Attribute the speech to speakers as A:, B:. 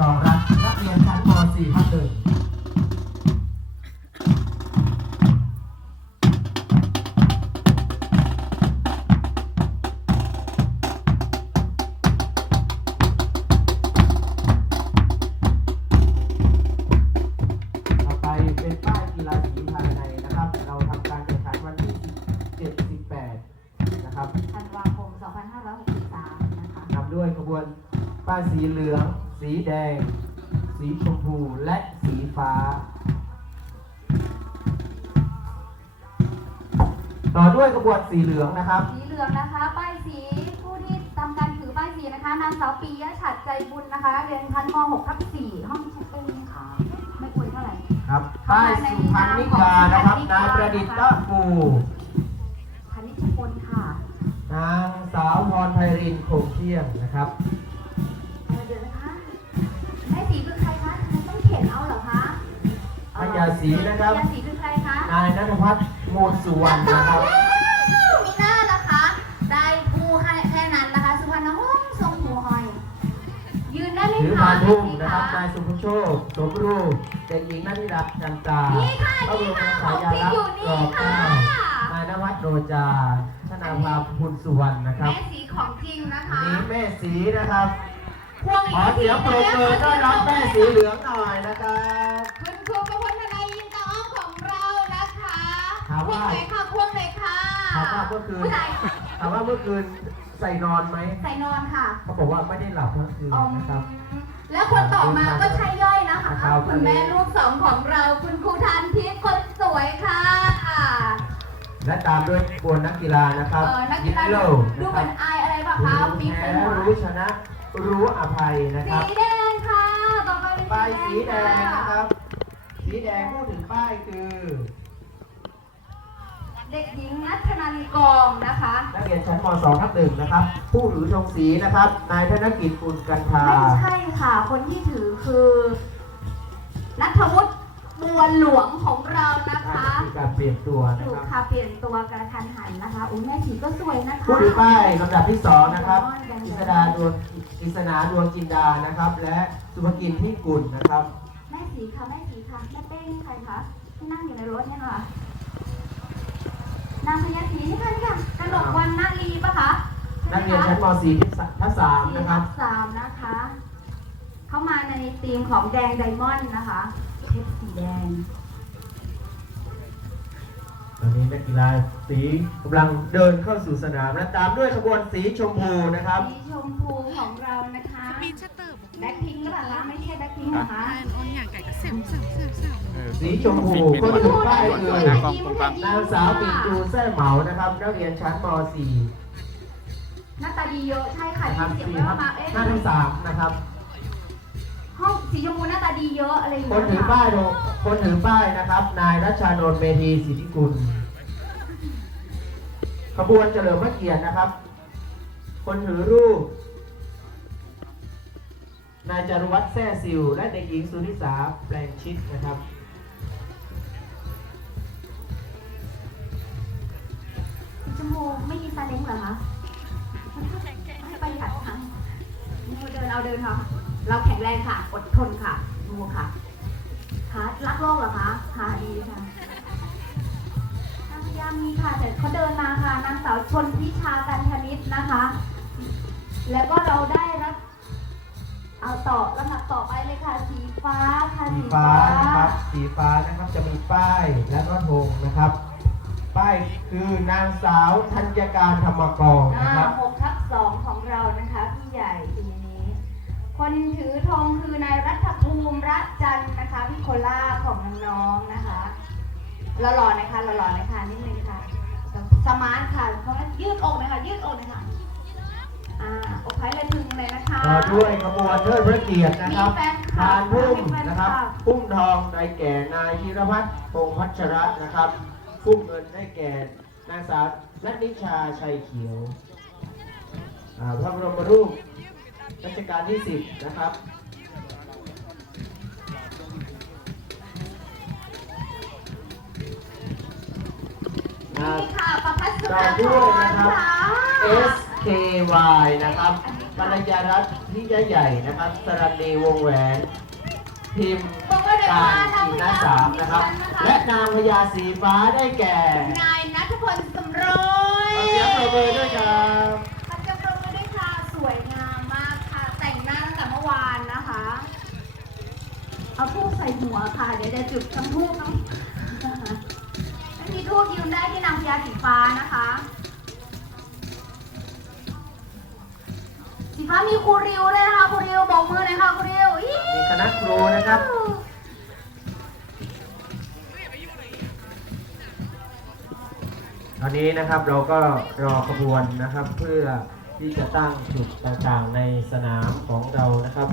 A: รองรัฐนักเรียนชั้นม .4 ทับหนึ่งต่อไปเป็นป้ายกีฬาสีภายในนะครับเราทำการแข่งขันวันที่17 18นะครับ
B: ธันวาคม 2563 นะคะ
A: นำด้วยขบวนป้ายสีเหลือง สีแดง สีชมพูและสีฟ้า ต่อด้วยขบวนสีเหลืองนะครับ
B: สีเหลืองนะคะป้ายสีผู้ที่ทำการถือป้ายสีนะคะนางสาวปียะฉัดใจบุญนะคะ เรียนชั้นม .6 ทับ4ห้องเช็คเองค่ะไม่คุยเท่าไหร่
A: ครับป้ายสุพรรณนิกานะครับ นายประดิษฐ์ละปู
B: คณิชพลค่ะ
A: นางสาวพรไพรินคงเที่ยงนะครับาศรีนะครับ
B: พญาศรีคือใครคะ
A: นายนัทพัฒน์มูลสุวรรณนะครับ
B: มีหน้านะคะ ได้ผู้ให้แค่นั้นนะคะ สุพรรณหงษ์ทรงหัวหอย ยืนได้ไหมคะ
A: ถือพานทุ่งนะครับ
B: แม่
A: นายสุภโชคสมรูปเด็กหญิงนัทธิดาจันตา
B: นี่ค่ะ
A: พระบร
B: นี่
A: ม
B: ค่ะข
A: ฉา
B: อง
A: ยา
B: ที่
A: ลักษ
B: อยู่
A: ณ์
B: นี่
A: รอบ
B: ค่ะ
A: เก้านายนวัฒน์โรจาธนาภาพุนสุวรรณนะครับ
B: แม่สีของจริงนะคะ
A: นี่แม่สีนะครับ
B: พวง
A: ขอเสียงปรบมือต้อนรับแม่สีเหลืองหน่อยนะครับ
B: คุณครูประพลธามพวง
A: ว่า
B: ไหนค่ะพวงไหนค่ะ
A: ถามว่าเมื่อคืน
B: ผู้ชาย
A: ถามว่าเมื่อคืนใส่นอนไหม
B: ใส่นอนค่ะ
A: เขาบอกว่าไม่ได้หลับทั้งคืน
B: อ๋อ
A: นะครับ
B: แล้วคนต่อมาก็ใช่ย่อยนะคะ
A: ครับ
B: คุณแม่ลูกสองของเราคุณครูทันทิพย์คนสวยค่ะ
A: และตามด้วยบวนนักกีฬานะครับ
B: เออนักกีฬา
A: โล
B: ดู
A: นะ
B: เห
A: ค
B: มื
A: รั
B: อบนอายอะไรบ้างคะปี
A: รู้
B: เป็
A: แพ้
B: นหัว
A: รู้ชนะ รู้อภัยนะครับ
B: สีแดงค่ะ ต่อไปเป็น
A: ป้ายสีแดง
B: ค่ะ
A: นะครับ สีแดงพูดถึงป้ายคือ
B: เด็กหญิงนัทนันกองนะคะ
A: นักเรียนชั้นม .2 ทับหนึ่งนะครับ ผู้ถือธงสีนะครับ นายธนกิจกุลกันทา
B: ไม่ใช่ค่ะ คนที่ถือคือนัทวุฒิบัวหลวงของเรานะคะ
A: มีการเปลี่ยนตัวนะ
B: ถู
A: ค
B: ก
A: รับ
B: ค่ะเปลี่ยนตัวกระทันหันนะคะอุ้ยแม่สีก็สวยนะคะ
A: ผู้ถือป้ายลำดับที่สองนะครับ อิสดาดวงอิสนาดวงจินดานะครับ และสุภกินที่กุลนะครับ
B: แม่สีค่ะแม่สีค่ะแม่เป้นี่ใครคะที่นั่งอยู่ในรถเนี่ยค่ะ นางพญาศรีนี่ค่ะนี่ค่ะกนกวันนาลีปะคะ
A: นักเรียนชั้นม .4 ทับสามนะครับ
B: สามนะคะ เข้ามาในธีมของแดงไดมอนด์นะคะเพชรสีแดง
A: ตอนนี้นักกีฬาสีกำลังเดินเข้าสู่สนามและตามด้วยขบวนสีชมพูนะครับ
B: สีชมพูของเรานะคะ
C: ปีนชัตเตอร์บอก
B: แบ็คพิงค์หรือเปล่าคะไม่ใช่แบ็คพิงค์เหรอคะ
C: ทานอ้นอย่างไก่กระเซ็มเซ็มเซ็มเซ็ม
A: สีชมพูคนถือป้ายคื
C: ส
A: อ
C: วยนะกองตรงกลาง
A: นางสาวปิ่นจูแซ่เหมานะครับนักเรียนชั้นม .4
B: หน้าตาดีเยอะใช่ค่ะ
A: นะครับ
B: ที่เสียง
A: สี่
B: แว่
A: ทั
B: ว
A: บ
B: มาเอ๊ะ
A: ห้าทับสามนะครับ
B: ห้องสีชมพูหน้าตาดีเยอะอะไรอย่าง
A: ค
B: เงี้
A: น
B: ย
A: ถือ
B: ค่ะ
A: ป้ายโดคนถือป้ายนะครับ นายรัชชานนท์เมธีสิทธิกุลขบวนเฉลิมพระเกียรตินะครับ คนถือรูป นายจารุวัฒน์แซ่ซิว และเด็กหญิงสุนิสาแปลงชิดนะครับ
B: สีชมพูไม่มีซาเล้งเหรอคะให้ประหยัดค่ะเราเดินเอาเดินค่ะ เราแข็งแรงค่ะ อดทนค่ะดูค่ะคะรักโลกเหรอคะค่ะดีค่ะนางพยามีค่ะแต่เขาเดินมาค่ะนางสาวชนพิชากันธนิตนะคะ แล้วก็เราได้ เอาต่อลำดับต่อไปเลยค่ะ สีฟ้าค่ะ
A: สีฟ้านะครับ สีฟ้านะครับจะมีป้ายและก็ธงนะครับ ป้ายคือนางสาวธัญการธรรมกร
B: อ่า
A: นะครับ
B: หกทับสองของเรานะคะพี่ใหญ่ปีนี้ คนถือธงคือนายรัฐภูมิรัตน์จันทร์นะคะพี่โคล่าของน้องๆนะคะหล่อๆนะคะหล่อๆนะคะนิดนึงค่ะสมาร์ทค่ะเพราะงั้นยืดอกหน่อยค่ะยืดอกหน่อยค่ะ อ่าอกไผ่เลยถึงเลยนะคะ
A: ต่อด้วยขบวนเทิดพระเกียรตินะครับ
B: มีแฟนคลับ
A: ทานพุ่ม
B: มีแฟนคลับ
A: นะครับ พุ่มทองได้แก่นายธีรพัฒน์พงษ์พัชระนะครับพุ่มเงินได้แก่นางสาวนัทนิชาชัยเขียวอ่าพระบรมรูปรัชกาลที่10นะครับอ่า
B: นี่ค่ะประพัสสุ
A: ต่อ
B: ราพ
A: ด้วย
B: ร
A: นะครับ
B: ค่ะ
A: SKY นะครับกัลยารัตน์พิที่ใหญ่ๆนะครับสรันนีวงแหวน พิมพ์
B: บอกว่าเดี๋ยว
A: กา
B: ว่ารทาง
A: สี
B: พ
A: หน้า
B: ญา
A: สามนะครับ และนางพญาสีฟ้าได้แก่
B: นายนัทพลสำโรย
A: ขอเสียงปรบมือด้วยครับ
B: ขอเสียงปรบมือด้วยค่ะ สวยงามมากค่ะ แต่งหน้าตั้งแต่เมื่อวานนะคะ เอาทูบใส่หัวค่ะ เดี๋ยวจะจุดทั้งทูบทั้งไม่มีทูบยืมได้ที่นางพญาสีฟ้านะคะ สีฟ้ามีครูริวด้วยนะคะครูริวบอกมือหน่อยค่ะครูริวอี๋
A: มีคณะครูนะครับ ตอนนี้นะครับเราก็รอขบวนนะครับเพื่อที่จะตั้งจุดต่างๆในสนามของเรานะครับ